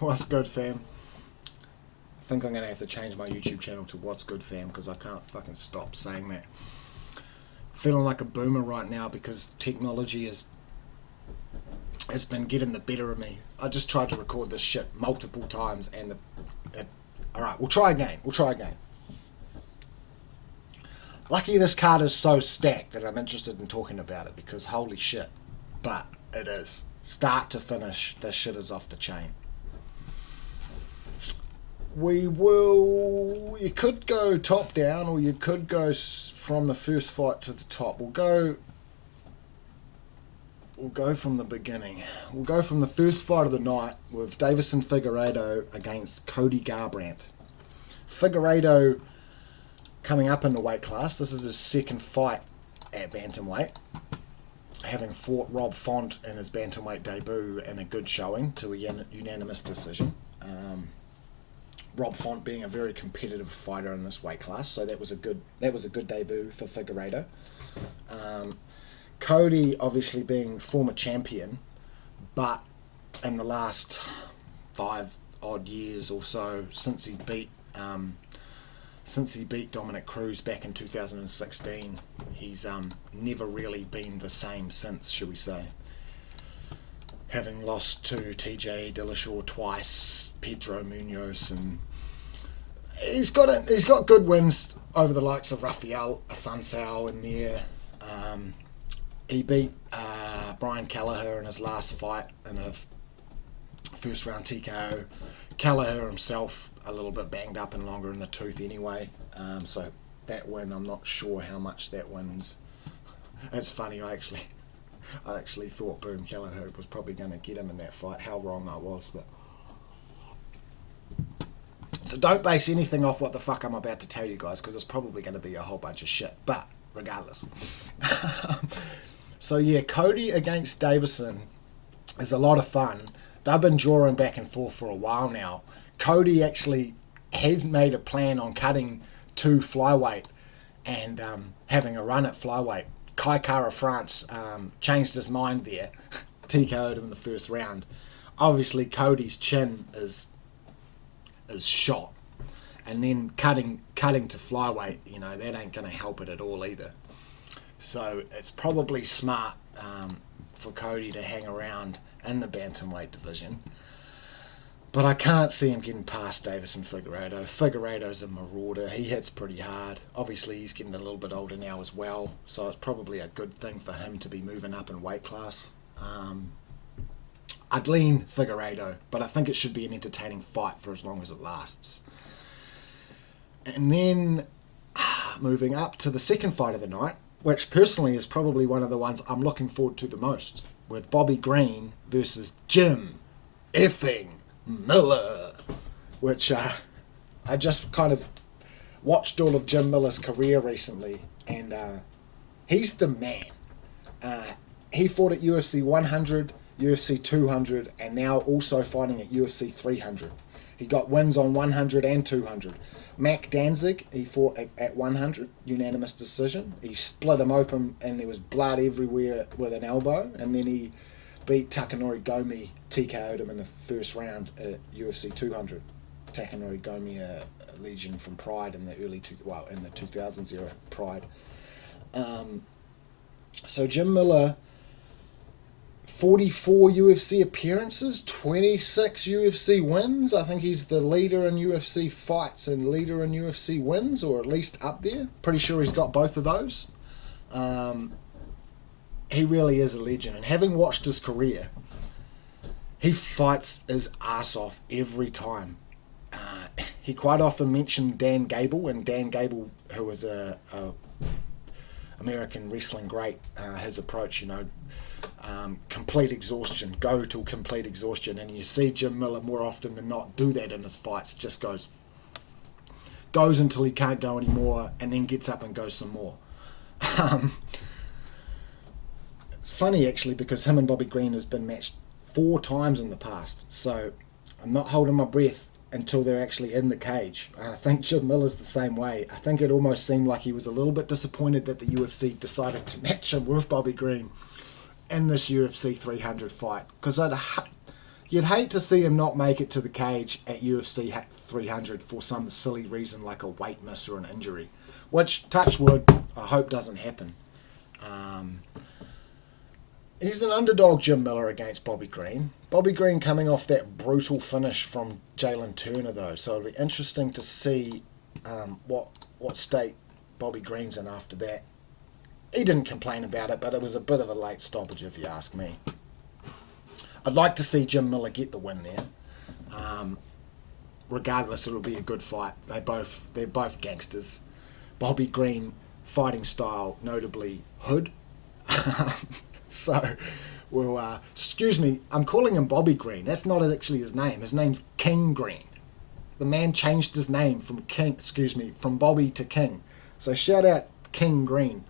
What's good, fam? I think I'm going to have to change my YouTube channel to What's Good, fam, because I can't fucking stop saying that. Feeling like a boomer right now because technology has been getting the better of me. I just tried to record this shit multiple times and alright, we'll try again. Lucky this card is so stacked that I'm interested in talking about it because holy shit. But it is. Start to finish, this shit is off the chain. You could go top down or you could go from the first fight to the top. We'll go from the beginning. We'll go from the first fight of the night with Deiveson Figueiredo against Cody Garbrandt. Figueiredo coming up in the weight class. This is his second fight at bantamweight, having fought Rob Font in his bantamweight debut in a good showing to a unanimous decision. Rob Font being a very competitive fighter in this weight class, so that was a good debut for Figueiredo. Cody obviously being former champion, but in the last 5 odd years or so since he beat Dominic Cruz back in 2016, he's never really been the same since, shall we say. Having lost to TJ Dillashaw twice, Pedro Munoz, and he's got good wins over the likes of Rafael Assunção in there. He beat Brian Kelleher in his last fight in a first round TKO. Kelleher himself a little bit banged up and longer in the tooth anyway, so that win, I'm not sure how much that wins. It's funny, I actually thought Boom Kelleher was probably going to get him in that fight. How wrong I was. But so don't base anything off what the fuck I'm about to tell you guys, because it's probably going to be a whole bunch of shit, but regardless. So yeah, Cody against Deiveson is a lot of fun. They've been drawing back and forth for a while now. Cody actually had made a plan on cutting to flyweight and having a run at flyweight. Kai Kara France changed his mind there, TKO'd him in the first round. Obviously Cody's chin is shot, and then cutting to flyweight, that ain't going to help it at all either. So it's probably smart for Cody to hang around in the bantamweight division, but I can't see him getting past Deiveson Figueiredo. Figueiredo's a marauder. He hits pretty hard. Obviously he's getting a little bit older now as well, so it's probably a good thing for him to be moving up in weight class. I'd lean Figueiredo, but I think it should be an entertaining fight for as long as it lasts. And then moving up to the second fight of the night, which personally is probably one of the ones I'm looking forward to the most, with Bobby Green versus Jim effing Miller, which I just kind of watched all of Jim Miller's career recently, and he's the man. He fought at UFC 100, UFC 200, and now also fighting at UFC 300. He got wins on 100 and 200. Mac Danzig, he fought at 100, unanimous decision. He split him open and there was blood everywhere with an elbow, and then he beat Takanori Gomi, TKO'd him in the first round at UFC 200. Takanori Gomi, a legend from Pride in the in the 2000s era, Pride. So Jim Miller, 44 UFC appearances, 26 UFC wins. I think he's the leader in UFC fights and leader in UFC wins, or at least up there. Pretty sure he's got both of those. He really is a legend. And having watched his career, he fights his ass off every time. He quite often mentioned Dan Gable, and Dan Gable, who was a American wrestling great, his approach, complete exhaustion, go till complete exhaustion, and you see Jim Miller more often than not do that in his fights. Just goes until he can't go anymore, and then gets up and goes some more. It's funny actually, because him and Bobby Green has been matched 4 times in the past, so I'm not holding my breath until they're actually in the cage. I think Jim Miller's the same way. I think it almost seemed like he was a little bit disappointed that the UFC decided to match him with Bobby Green in this UFC 300 fight, because You'd hate to see him not make it to the cage at UFC 300 for some silly reason like a weight miss or an injury, which, touch wood, I hope doesn't happen. He's an underdog, Jim Miller, against Bobby Green. Bobby Green coming off that brutal finish from Jalen Turner, though, so it'll be interesting to see what state Bobby Green's in after that. He didn't complain about it, but it was a bit of a late stoppage, if you ask me. I'd like to see Jim Miller get the win there. Regardless, it'll be a good fight. They're both gangsters. Bobby Green fighting style, notably hood. So, well, excuse me, I'm calling him Bobby Green. That's not actually his name. His name's King Green. The man changed his name from from Bobby to King. So shout out King Green.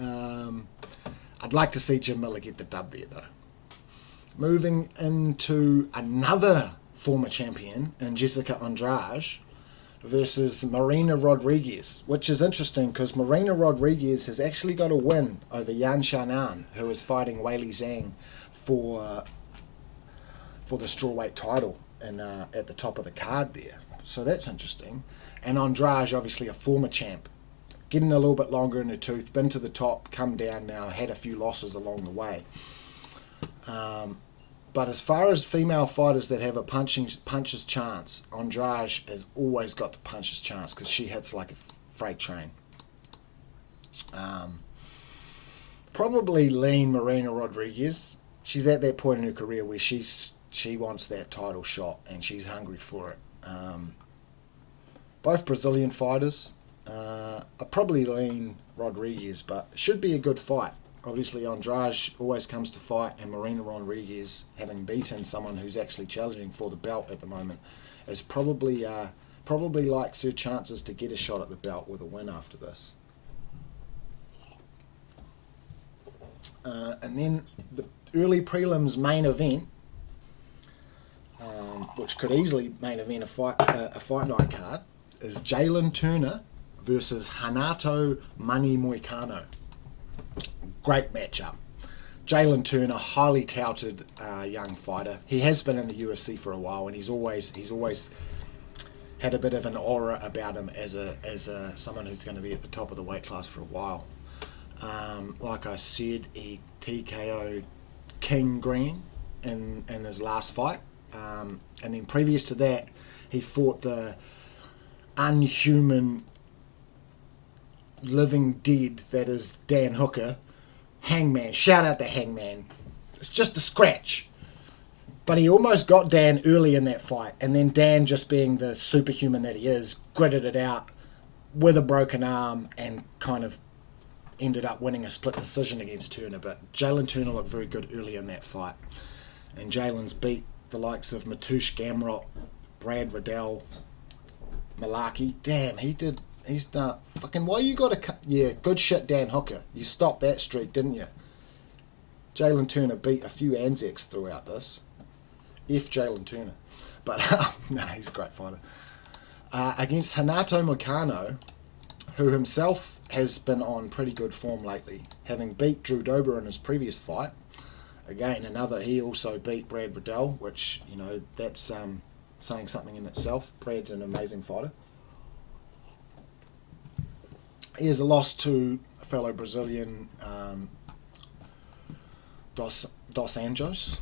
I'd like to see Jim Miller get the dub there, though. Moving into another former champion in Jessica Andrade versus Marina Rodriguez, which is interesting because Marina Rodriguez has actually got a win over Yan Xiaonan, who is fighting Weili Zhang for the strawweight title and at the top of the card there. So that's interesting. And Andrade, obviously a former champ, getting a little bit longer in the tooth, been to the top, come down now, had a few losses along the way. But as far as female fighters that have a puncher's chance, Andrade has always got the puncher's chance because she hits like a freight train. Probably lean Marina Rodriguez. She's at that point in her career where she wants that title shot and she's hungry for it. Both Brazilian fighters. I probably lean Rodriguez, but it should be a good fight. Obviously, Andrade always comes to fight, and Marina Rodriguez, having beaten someone who's actually challenging for the belt at the moment, is probably likes her chances to get a shot at the belt with a win after this. And then the early prelims main event, which could easily main event a fight night card, is Jalen Turner versus Renato Money Moicano. Great matchup. Jalen Turner, highly touted young fighter. He has been in the UFC for a while, and he's always had a bit of an aura about him as someone who's going to be at the top of the weight class for a while. Like I said, he TKO'd King Green in his last fight, and then previous to that, he fought the unhuman living dead that is Dan Hooker. Hangman, shout out to Hangman. It's just a scratch. But he almost got Dan early in that fight, and then Dan, just being the superhuman that he is, gritted it out with a broken arm and kind of ended up winning a split decision against Turner. But Jalen Turner looked very good early in that fight. And Jalen's beat the likes of Mateusz Gamrot, Brad Riddell, Malarkey. Damn, he's done fucking. Why you got to? Yeah, good shit, Dan Hooker. You stopped that streak, didn't you? Jalen Turner beat a few Anzacs throughout this. F Jalen Turner, but no, he's a great fighter. Against Renato Moicano, who himself has been on pretty good form lately, having beat Drew Dober in his previous fight. Again, he also beat Brad Riddell, which that's saying something in itself. Brad's an amazing fighter. He has a loss to a fellow Brazilian, Dos Anjos.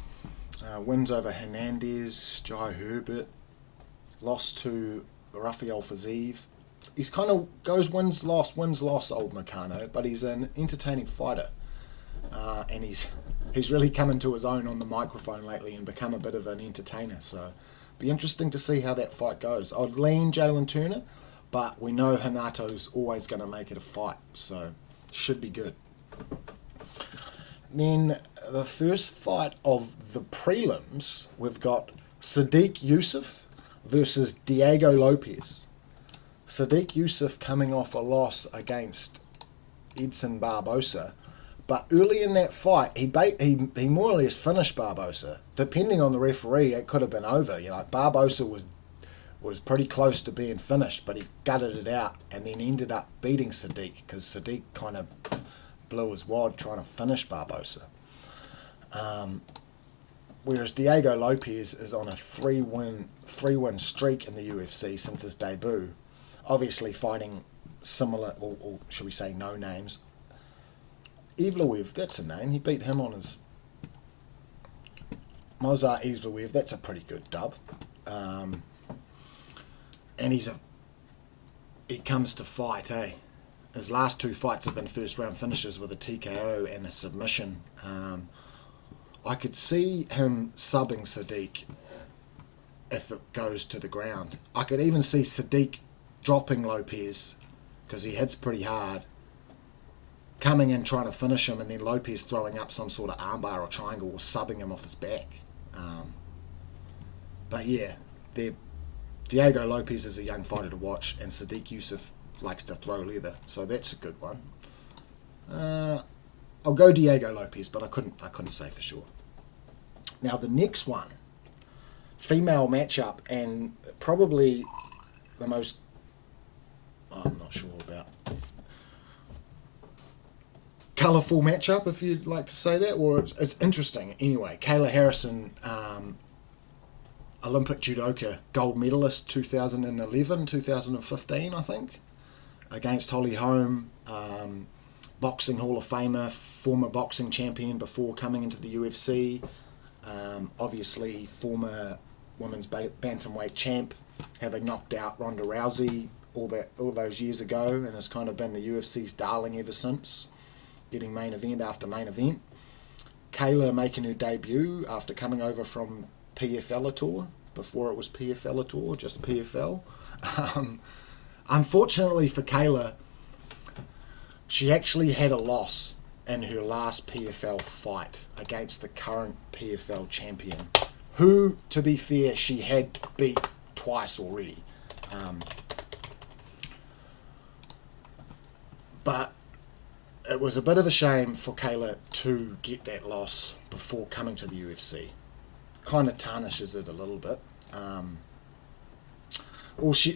Wins over Hernandez, Jai Herbert. Lost to Rafael Fiziev. He's kind of goes wins loss, old Moicano, but he's an entertaining fighter, and he's really come into his own on the microphone lately and become a bit of an entertainer. So, be interesting to see how that fight goes. I'd lean Jalen Turner, but we know Renato's always going to make it a fight, so should be good. Then the first fight of the prelims, we've got Sadiq Youssef versus Diego Lopez. Sadiq Youssef coming off a loss against Edson Barbosa, but early in that fight, he more or less finished Barbosa. Depending on the referee, it could have been over. Barbosa was pretty close to being finished, but he gutted it out and then ended up beating Sadiq because Sadiq kind of blew his wad trying to finish Barbosa. whereas Diego Lopes is on a three-win streak in the UFC since his debut, obviously fighting similar, or should we say no names. Evloev, that's a name. He beat him on his Mozart Evloev. That's a pretty good dub. And he comes to fight, eh? His last 2 fights have been first round finishes with a TKO and a submission. I could see him subbing Sadiq if it goes to the ground. I could even see Sadiq dropping Lopes because he hits pretty hard, coming in trying to finish him, and then Lopes throwing up some sort of armbar or triangle or subbing him off his back. But yeah, Diego Lopes is a young fighter to watch, and Sadiq Youssef likes to throw leather, so that's a good one. I'll go Diego Lopes, but I couldn't say for sure. Now the next one, female matchup, and probably the most, I'm not sure about, colourful matchup, if you'd like to say that, or it's interesting anyway. Kayla Harrison, Olympic judoka, gold medalist 2011, 2015, I think, against Holly Holm, boxing Hall of Famer, former boxing champion before coming into the UFC, obviously former women's bantamweight champ, having knocked out Ronda Rousey all those years ago, and has kind of been the UFC's darling ever since, getting main event after main event. Kayla making her debut after coming over from PFL Tour, before it was PFL Tour, just PFL. Unfortunately for Kayla, she actually had a loss in her last PFL fight against the current PFL champion, who, to be fair, she had beat twice already. But it was a bit of a shame for Kayla to get that loss before coming to the UFC. Kind of tarnishes it a little bit.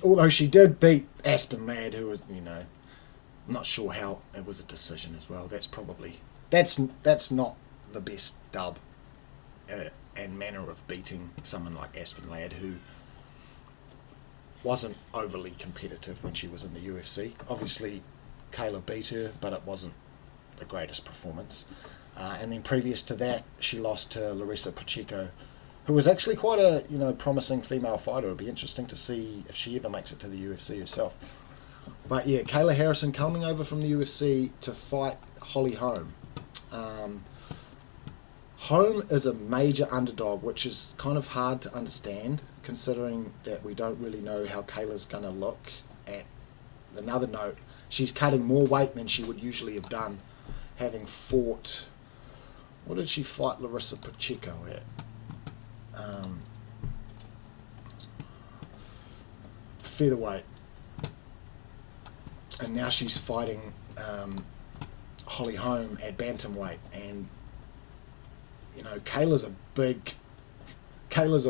Although she did beat Aspen Ladd, who was, I'm not sure how it was a decision as well. That's not the best dub and manner of beating someone like Aspen Ladd, who wasn't overly competitive when she was in the UFC. Obviously, Kayla beat her, but it wasn't the greatest performance. And then previous to that, she lost to Larissa Pacheco, who was actually quite a promising female fighter. It'd be interesting to see if she ever makes it to the UFC herself. But yeah, Kayla Harrison coming over from the UFC to fight Holly Holm. Holm is a major underdog, which is kind of hard to understand, considering that we don't really know how Kayla's going to look. At another note, she's cutting more weight than she would usually have done, having fought... What did she fight Larissa Pacheco at? Featherweight. And now she's fighting Holly Holm at bantamweight, and Kayla's a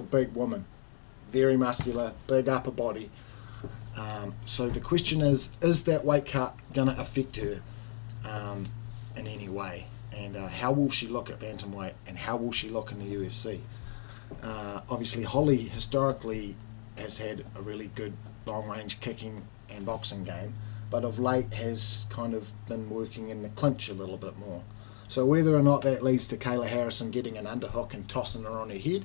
big woman, very muscular, big upper body. So the question is that weight cut going to affect her in any way? And how will she look at bantamweight, and how will she look in the UFC? Obviously, Holly historically has had a really good long-range kicking and boxing game, but of late has kind of been working in the clinch a little bit more. So whether or not that leads to Kayla Harrison getting an underhook and tossing her on her head,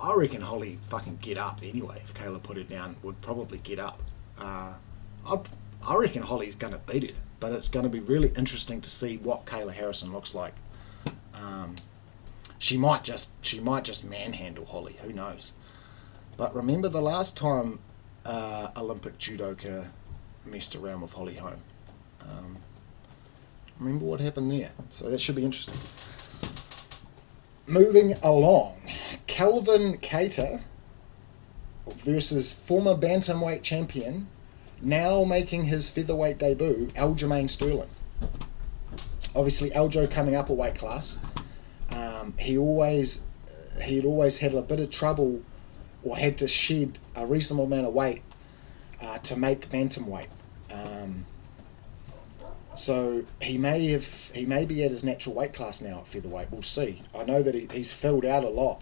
I reckon Holly fucking get up anyway. If Kayla put her down, would probably get up. I reckon Holly's going to beat her, but it's going to be really interesting to see what Kayla Harrison looks like. She might just manhandle Holly, who knows. But remember the last time Olympic judoka messed around with Holly Holm. Remember what happened there. So that should be interesting. Moving along, Calvin Kattar versus former bantamweight champion, now making his featherweight debut, Aljamain Sterling. Obviously, Aljo coming up a weight class. He'd always had a bit of trouble, or had to shed a reasonable amount of weight to make bantamweight. So he may be at his natural weight class now at featherweight. We'll see. I know that he's filled out a lot.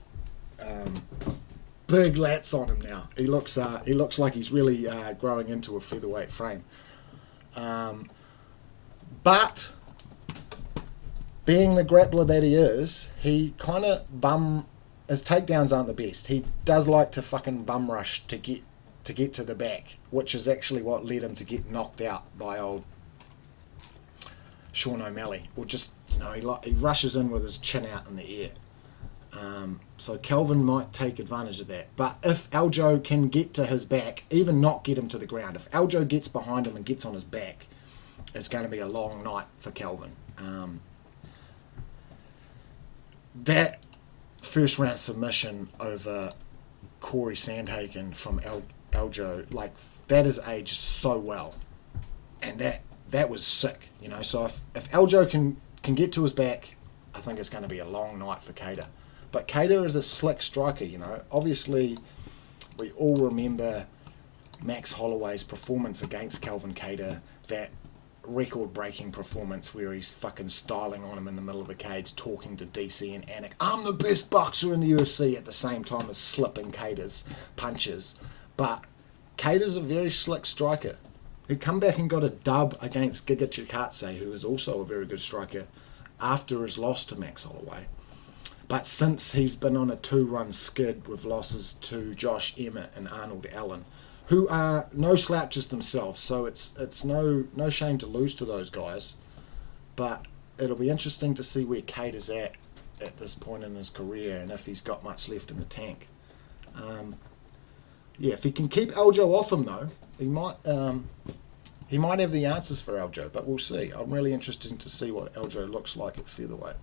Big lats on him now. He looks like he's really growing into a featherweight frame. But being the grappler that he is, he kind of his takedowns aren't the best. He does like to fucking bum rush to get to the back, which is actually what led him to get knocked out by old Sean O'Malley. Or just, he rushes in with his chin out in the air. So Kelvin might take advantage of that. But if Aljo can get to his back, even not get him to the ground, if Aljo gets behind him and gets on his back, it's going to be a long night for Kelvin. That first round submission over Corey Sandhagen from Aljo, like, that is aged so well, and that was sick, So if Aljo can get to his back, I think it's going to be a long night for Cater. But Cater is a slick striker, Obviously, we all remember Max Holloway's performance against Kelvin Cater, that record-breaking performance where he's fucking styling on him in the middle of the cage, talking to DC and Anik, I'm the best boxer in the UFC, at the same time as slipping Cater's punches. But Cater's a very slick striker. He come back and got a dub against Giga Chikadze, who is also a very good striker, after his loss to Max Holloway. But since he's been on a 2-run skid with losses to Josh Emmett and Arnold Allen, who are no slouches themselves, so it's no shame to lose to those guys. But it'll be interesting to see where Cater's at this point in his career, and if he's got much left in the tank. If he can keep Aljo off him, though, he might have the answers for Aljo, but we'll see. I'm really interested to see what Aljo looks like at featherweight.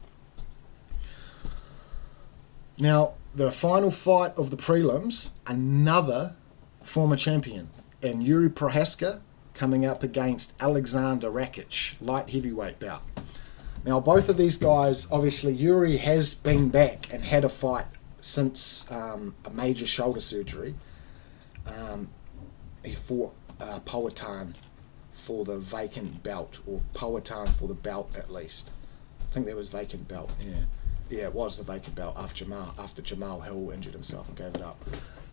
Now, the final fight of the prelims, another former champion, and Yuri Prohaska coming up against Alexander Rakic, light heavyweight bout. Now, both of these guys, obviously, Yuri has been back and had a fight since a major shoulder surgery. He fought Powhatan for the vacant belt, or Powhatan for the belt at least. I think that was vacant belt, yeah, it was the vacant belt after Jamal Hill injured himself and gave it up.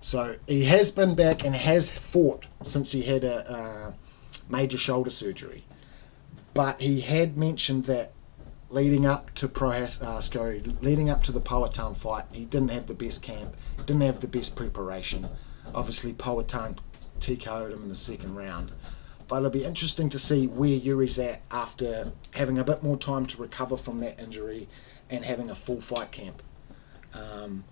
So he has been back and has fought since he had a major shoulder surgery. But he had mentioned that leading up to the Powhatan fight, he didn't have the best camp, didn't have the best preparation. Obviously, Powhatan TKO'd him in the second round. But it'll be interesting to see where Yuri's at after having a bit more time to recover from that injury and having a full fight camp. And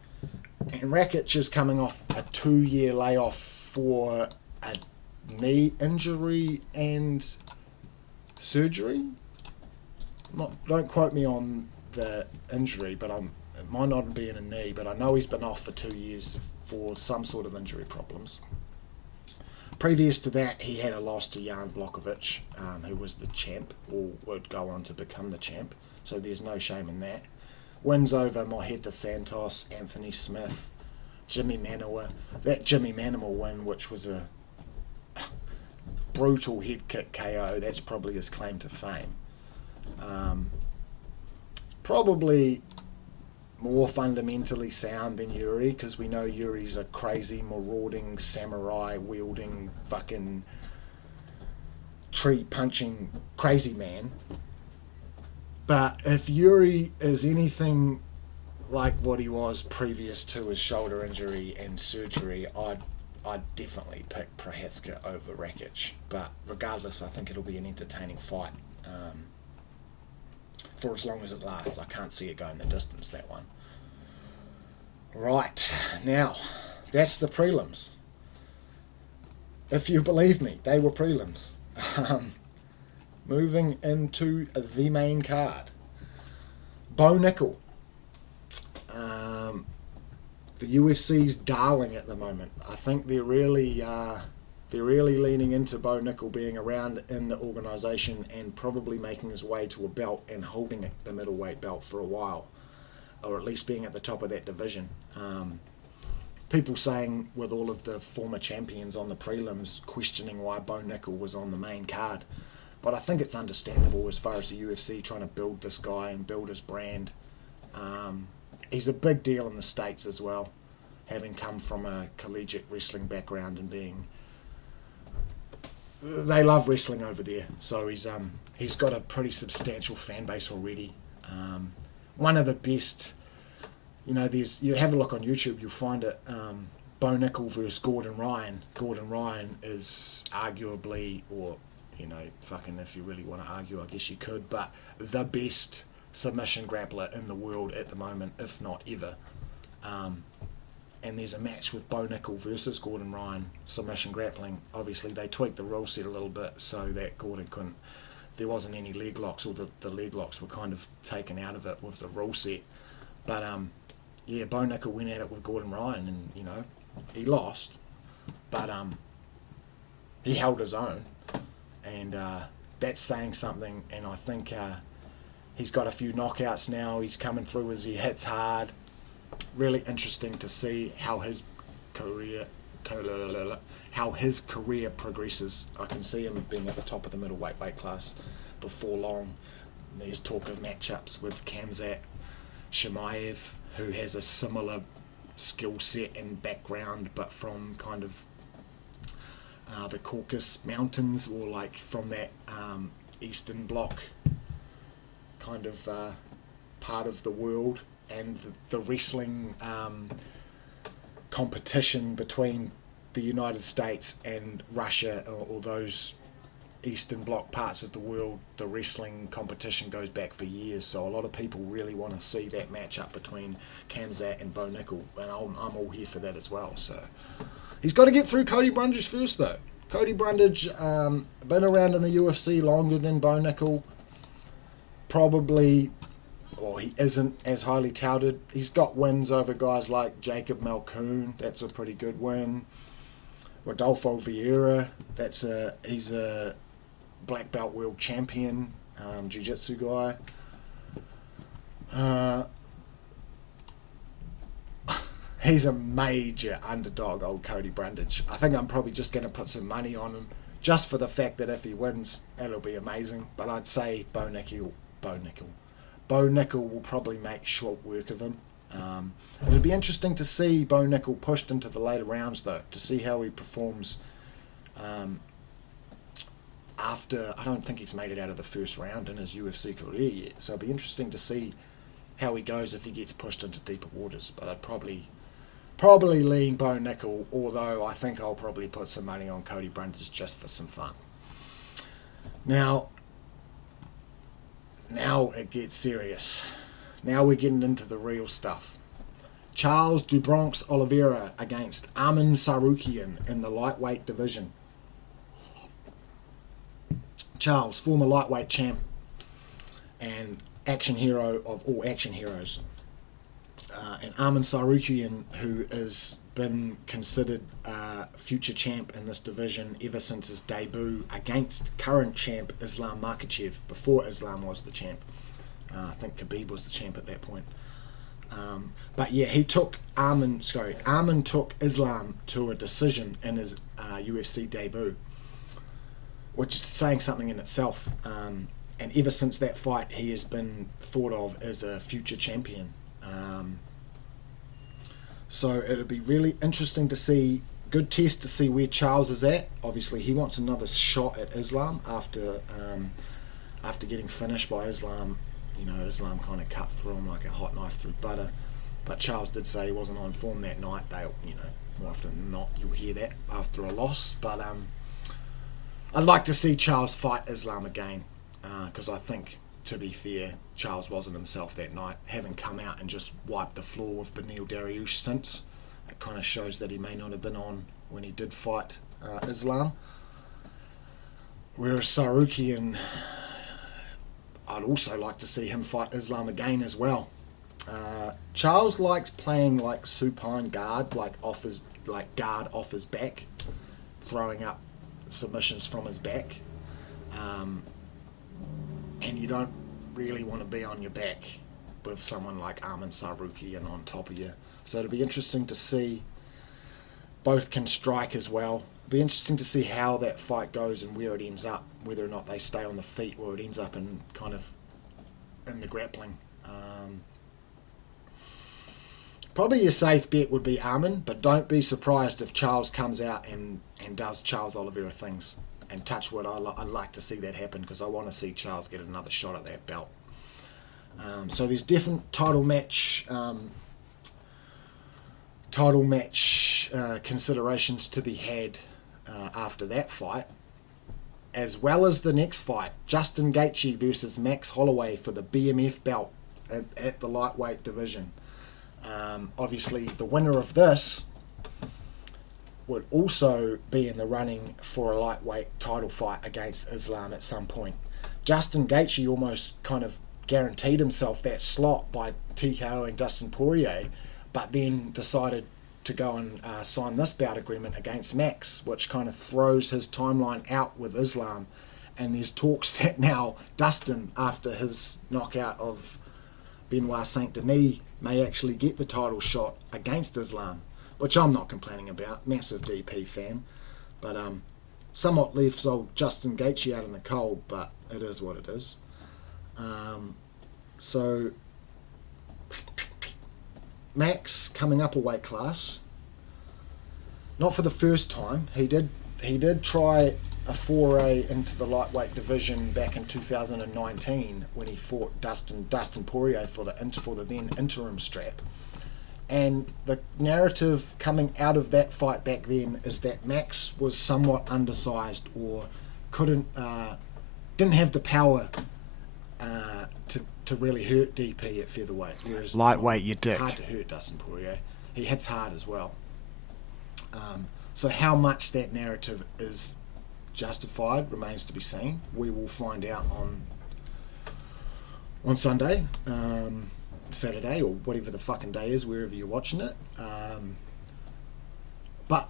Rakic is coming off a 2-year layoff for a knee injury and surgery. Don't quote me on the injury, but it might not be in a knee, but I know he's been off for 2 years for some sort of injury problems. Previous to that, he had a loss to Jan Blachowicz, who was the champ, or would go on to become the champ, so there's no shame in that. Wins over Moheta Santos, Anthony Smith, Jimmy Manuwa. That Jimmy Manuwa win, which was a brutal head kick KO, that's probably his claim to fame. Probably more fundamentally sound than Yuri, because we know Yuri's a crazy, marauding, samurai-wielding, fucking tree-punching crazy man. But if Yuri is anything like what he was previous to his shoulder injury and surgery, I'd definitely pick Prohaska over Rakic. But regardless, I think it'll be an entertaining fight for as long as it lasts. I can't see it going the distance, that one. Right, now, that's the prelims. If you believe me, they were prelims. Moving into the main card. Bo Nickel. The UFC's darling at the moment. I think they're really leaning into Bo Nickel being around in the organisation and probably making his way to a belt and holding the middleweight belt for a while, or at least being at the top of that division. People saying, with all of the former champions on the prelims, questioning why Bo Nickel was on the main card. But I think it's understandable as far as the UFC trying to build this guy and build his brand. He's a big deal in the States as well, having come from a collegiate wrestling background and being... They love wrestling over there, so he's got a pretty substantial fan base already. One of the best, you have a look on YouTube, you'll find it. Bo Nickel versus Gordon Ryan. Gordon Ryan is arguably, or fucking if you really want to argue, I guess you could, but the best submission grappler in the world at the moment, if not ever. And there's a match with Bo Nickel versus Gordon Ryan, submission grappling. Obviously, they tweaked the rule set a little bit so that Gordon couldn't... There wasn't any leg locks, or the leg locks were kind of taken out of it with the rule set. But, Bo Nickel went at it with Gordon Ryan, and, he lost. But he held his own. And that's saying something, and I think he's got a few knockouts now. He's coming through as he hits hard. Really interesting to see how his career progresses. I can see him being at the top of the middleweight weight class before long. There's talk of matchups with Khamzat Chimaev, who has a similar skill set and background, but from kind of the Caucasus Mountains, or like from that Eastern Bloc kind of part of the world. And the wrestling competition between the United States and Russia, or those Eastern Bloc parts of the world, the wrestling competition goes back for years. So a lot of people really want to see that matchup between Khamzat and Bo Nickel, and I'm all here for that as well. So he's got to get through Cody Brundage first, though. Cody Brundage, been around in the UFC longer than Bo Nickel. Probably... Or he isn't as highly touted. He's got wins over guys like Jacob Malkoon. That's a pretty good win. Rodolfo Vieira. He's a black belt world champion, jiu-jitsu guy. He's a major underdog, old Cody Brundage. I think I'm probably just going to put some money on him, just for the fact that if he wins, it'll be amazing. But I'd say Bo Nickel will probably make short work of him. It'll be interesting to see Bo Nickel pushed into the later rounds, though, to see how he performs after... I don't think he's made it out of the first round in his UFC career yet, so it'll be interesting to see how he goes if he gets pushed into deeper waters. But I'd probably lean Bo Nickel, although I think I'll probably put some money on Cody Brundage just for some fun. Now it gets serious. Now we're getting into the real stuff. Charles do Bronx Oliveira against Arman Sarukian in the lightweight division. Charles, former lightweight champ and action hero of all action heroes. And Arman Sarukian, who has been considered future champ in this division ever since his debut against current champ Islam Makhachev, before Islam was the champ. I think Khabib was the champ at that point. But yeah, Arman took Islam to a decision in his UFC debut, which is saying something in itself. And ever since that fight, he has been thought of as a future champion. So it'll be really interesting to see, good test to see where Charles is at. Obviously, he wants another shot at Islam after getting finished by Islam. Islam kind of cut through him like a hot knife through butter. But Charles did say he wasn't on form that night. More often than not, you'll hear that after a loss. But I'd like to see Charles fight Islam again, because I think, to be fair, Charles wasn't himself that night, having come out and just wiped the floor with Beneil Dariush since. It kind of shows that he may not have been on when he did fight Islam. Whereas Sarukian, I'd also like to see him fight Islam again as well. Charles likes playing like supine guard, guard off his back, throwing up submissions from his back. And you don't really want to be on your back with someone like Arman Sarukian on top of you. So it'll be interesting to see. Both can strike as well. be interesting to see how that fight goes and where it ends up, whether or not they stay on the feet or it ends up in kind of in the grappling. Probably a safe bet would be Armin, but don't be surprised if Charles comes out and does Charles Oliveira things. And touch wood, I'd like to see that happen because I want to see Charles get another shot at that belt. So there's different title match considerations to be had after that fight, as well as the next fight, Justin Gaethje versus Max Holloway for the BMF belt at the lightweight division. Obviously, the winner of this would also be in the running for a lightweight title fight against Islam at some point. Justin Gaethje almost kind of guaranteed himself that slot by TKOing Dustin Poirier, but then decided to go and sign this bout agreement against Max, which kind of throws his timeline out with Islam. And there's talks that now Dustin, after his knockout of Benoit Saint Denis, may actually get the title shot against Islam, which I'm not complaining about. Massive DP fan, but somewhat leaves old Justin Gaethje out in the cold, but it is what it is. So Max coming up a weight class, not for the first time. He did try a foray into the lightweight division back in 2019 when he fought Dustin Poirier for the then interim strap. And the narrative coming out of that fight back then is that Max was somewhat undersized or didn't have the power to really hurt DP at featherweight. Whereas lightweight, you dick. Hard to hurt Dustin Poirier. He hits hard as well. So how much that narrative is justified remains to be seen. We will find out on Sunday, Saturday, or whatever the fucking day is, wherever you're watching it. But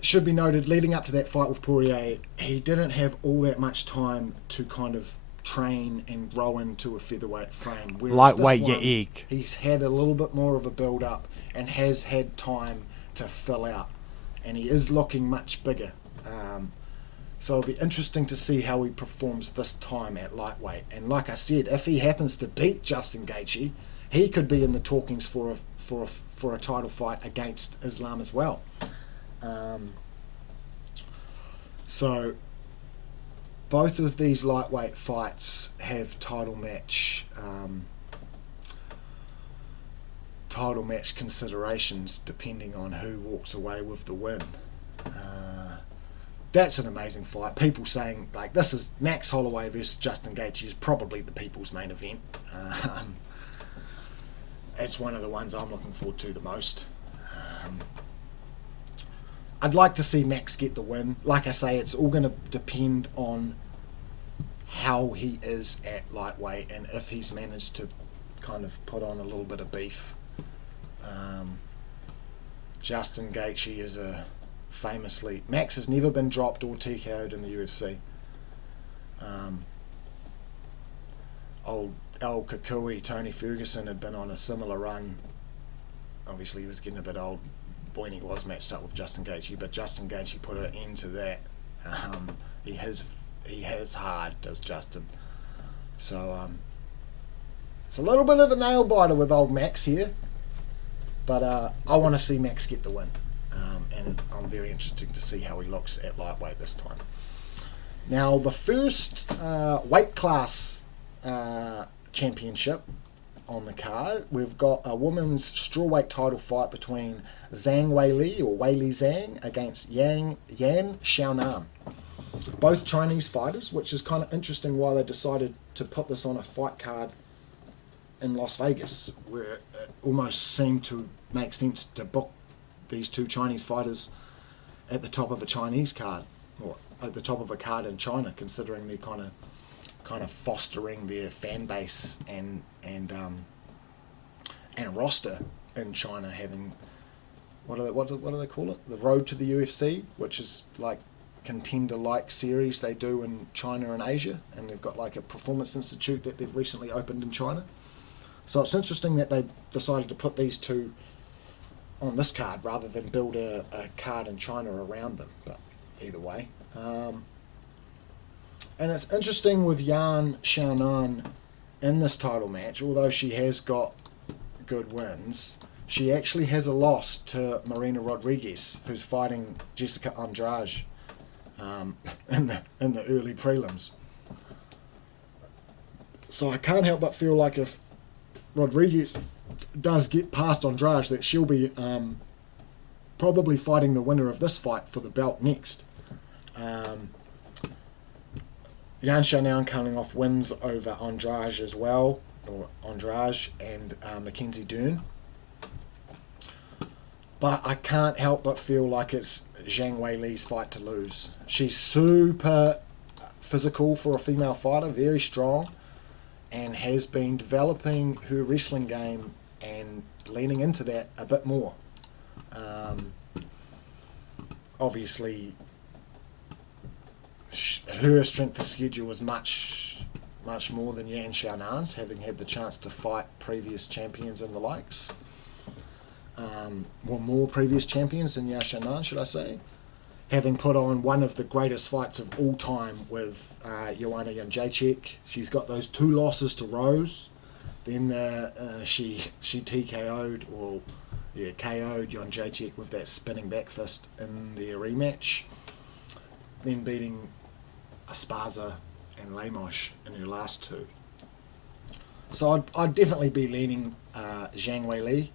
should be noted, leading up to that fight with Poirier, he didn't have all that much time to kind of train and grow into a featherweight frame. Whereas lightweight, this one, you egg. He's had a little bit more of a build up and has had time to fill out, and he is looking much bigger. So it'll be interesting to see how he performs this time at lightweight. And like I said, if he happens to beat Justin Gaethje, he could be in the talkings for a title fight against Islam as well. So both of these lightweight fights have title match considerations depending on who walks away with the win. That's an amazing fight. People saying like this is Max Holloway versus Justin Gaethje is probably the people's main event. It's one of the ones I'm looking forward to the most. I'd like to see Max get the win. Like I say, it's all going to depend on how he is at lightweight and if he's managed to kind of put on a little bit of beef. Justin Gaethje is Max has never been dropped or TKO'd in the UFC. Old El Kukui, Tony Ferguson, had been on a similar run. Obviously he was getting a bit old when he was matched up with Justin Gaethje, but Justin Gaethje put an end to that. He hits hard, does Justin. So it's a little bit of a nail biter with old Max here, but I want to see Max get the win, and I'm very interested to see how he looks at lightweight this time. Now the first weight class championship on the card, we've got a women's strawweight title fight between Zhang Weili or Weili Zhang against Yan Xiaonan. Both Chinese fighters, which is kind of interesting why they decided to put this on a fight card in Las Vegas, where it almost seemed to make sense to book these two Chinese fighters at the top of a Chinese card, or at the top of a card in China, considering they're kind of fostering their fan base and roster in China, having what do they call it? The Road to the UFC, which is like contender-like series they do in China and Asia, and they've got like a performance institute that they've recently opened in China. So it's interesting that they decided to put these two on this card rather than build a card in China around them. But either way. And it's interesting with Yan Xiaonan in this title match, although she has got good wins, she actually has a loss to Marina Rodriguez, who's fighting Jessica Andrade in the early prelims. So I can't help but feel like if Rodriguez does get past Andrade, that she'll be probably fighting the winner of this fight for the belt next. Yan Xiaonan coming off wins over Andrade as well, or Andrade and Mackenzie Dern. But I can't help but feel like it's Zhang Weili's fight to lose. She's super physical for a female fighter, very strong, and has been developing her wrestling game and leaning into that a bit more. Obviously, her strength of schedule was much more than Yan Xiaonan's, having had the chance to fight previous champions and the likes. More previous champions than Yan Xiaonan, should I say. Having put on one of the greatest fights of all time with Joanna Jędrzejczyk. She's got those 2 losses to Rose. Then she TKO'd, KO'd Jędrzejczyk with that spinning back fist in their rematch. Then beating Esparza and Lemos in her last 2. So I'd definitely be leaning Zhang Weili,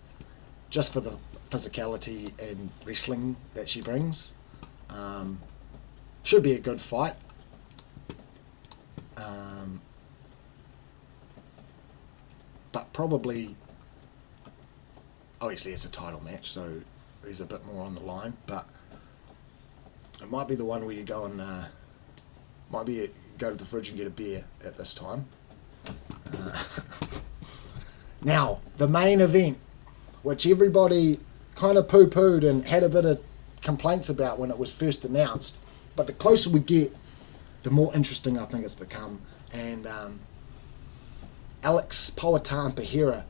just for the physicality and wrestling that she brings. Should be a good fight. But probably, obviously it's a title match, so there's a bit more on the line, but it might be the one where you go and go to the fridge and get a beer at this time. Now, the main event, which everybody kind of poo-pooed and had a bit of complaints about when it was first announced, but the closer we get, the more interesting I think it's become. And Alex Poatan-Pereira,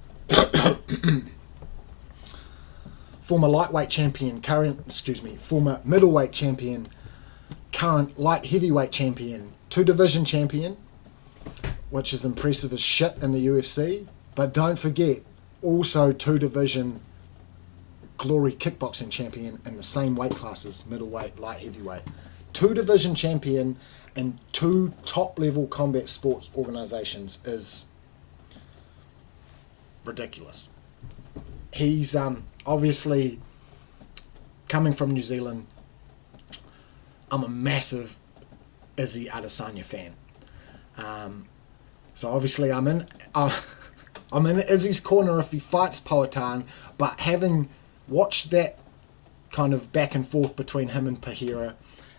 former lightweight champion, former middleweight champion, current light heavyweight champion, 2-division champion, which is impressive as shit in the UFC. But don't forget, also 2-division Glory kickboxing champion in the same weight classes, middleweight, light heavyweight. 2-division champion in 2 top-level combat sports organisations is ridiculous. He's obviously coming from New Zealand. I'm a massive Izzy Adesanya fan. So obviously I'm in Izzy's corner if he fights Poatan, but having watched that kind of back and forth between him and Pereira,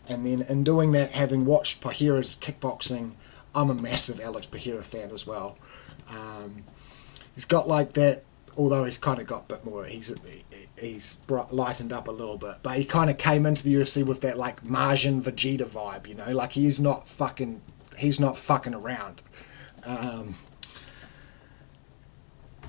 and then in doing that, having watched Pereira's kickboxing, I'm a massive Alex Pereira fan as well. He's got like that, although he's kind of got a bit more, he's lightened up a little bit, but he kind of came into the UFC with that like Margin Vegeta vibe, you know, like he's not fucking around.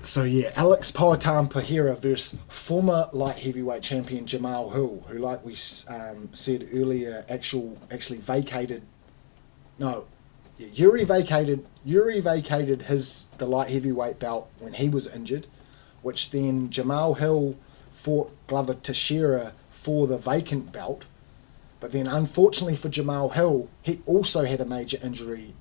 So yeah, Alex Poatan-Pereira versus former light heavyweight champion Jamal Hill, who, like we said earlier, actually vacated. No, Yuri vacated the light heavyweight belt when he was injured, which then Jamal Hill fought Glover Teixeira for the vacant belt. But then, unfortunately for Jamal Hill, he also had a major injury.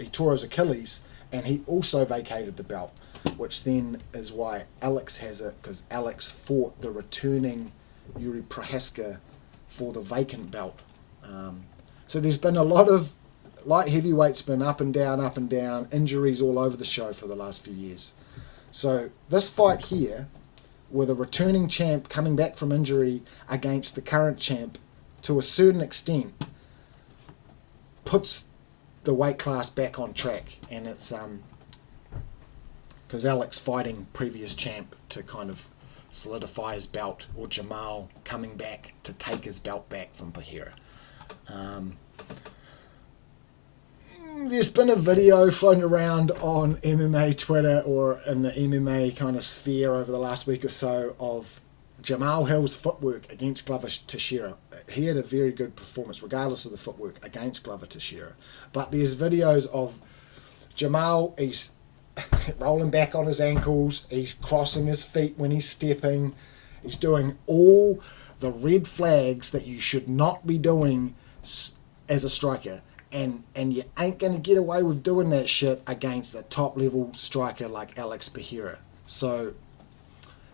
He tore his Achilles, and he also vacated the belt, which then is why Alex has it, because Alex fought the returning Yuri Prohaska for the vacant belt. So there's been a lot of light heavyweights been up and down, injuries all over the show for the last few years. So this fight here, with a returning champ coming back from injury against the current champ, to a certain extent, puts the weight class back on track, and it's because Alex fighting previous champ to kind of solidify his belt, or Jamal coming back to take his belt back from Pereira. There's been a video floating around on MMA Twitter or in the MMA kind of sphere over the last week or so of Jamal Hill's footwork against Glover Teixeira. He had a very good performance, regardless of the footwork, against Glover Teixeira. But there's videos of Jamal, he's rolling back on his ankles, he's crossing his feet when he's stepping, he's doing all the red flags that you should not be doing as a striker. And you ain't going to get away with doing that shit against a top-level striker like Alex Pereira. So,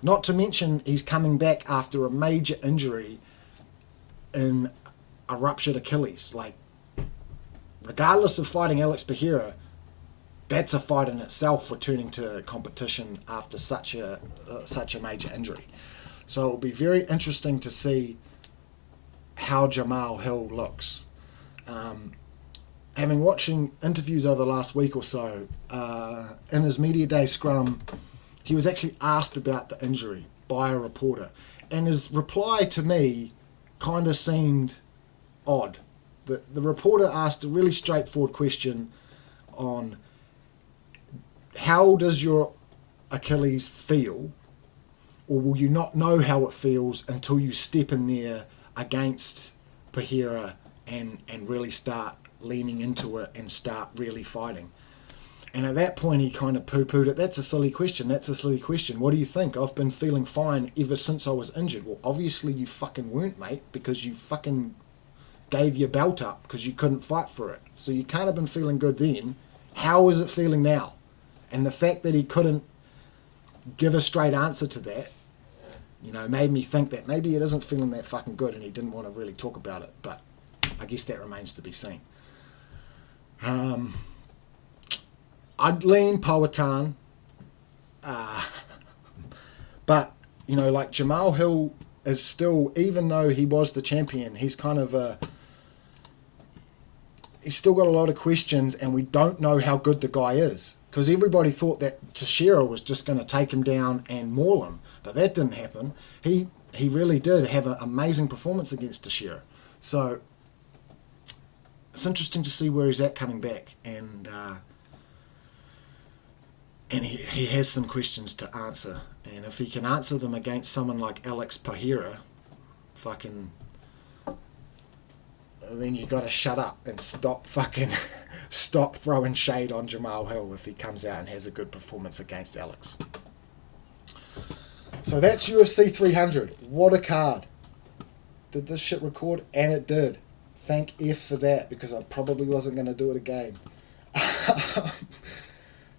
not to mention, he's coming back after a major injury in a ruptured Achilles. Like, regardless of fighting Alex Pereira, that's a fight in itself, returning to competition after such a major injury. So it'll be very interesting to see how Jamal Hill looks. Having watching interviews over the last week or so, in his media day scrum, he was actually asked about the injury by a reporter, and his reply to me kind of seemed odd. The reporter asked a really straightforward question on how does your Achilles feel, or will you not know how it feels until you step in there against Pereira and really start leaning into it and start really fighting? And at that point he kind of poo-pooed it. That's a silly question. What do you think? I've been feeling fine ever since I was injured. Well, obviously you fucking weren't, mate, because you fucking gave your belt up because you couldn't fight for it. So you can't have been feeling good then. How is it feeling now? And the fact that he couldn't give a straight answer to that, made me think that maybe it isn't feeling that fucking good and he didn't want to really talk about it. But I guess that remains to be seen. I'd lean Powhatan. But, like Jamal Hill is still, even though he was the champion, he's kind of he's still got a lot of questions, and we don't know how good the guy is. Because everybody thought that Teixeira was just going to take him down and maul him. But that didn't happen. He really did have an amazing performance against Teixeira. So it's interesting to see where he's at coming back. And he has some questions to answer. And if he can answer them against someone like Alex Pereira, then you got to shut up and stop throwing shade on Jamal Hill if he comes out and has a good performance against Alex. So that's UFC 300. What a card. Did this shit record? And it did. Thank F for that, because I probably wasn't going to do it again.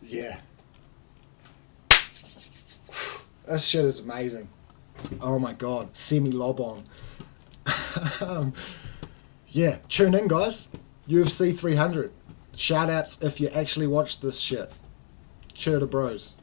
Yeah. This shit is amazing. Oh my god. Semi-lob on. Yeah, tune in, guys. UFC 300. Shout outs if you actually watched this shit. Cheer to bros.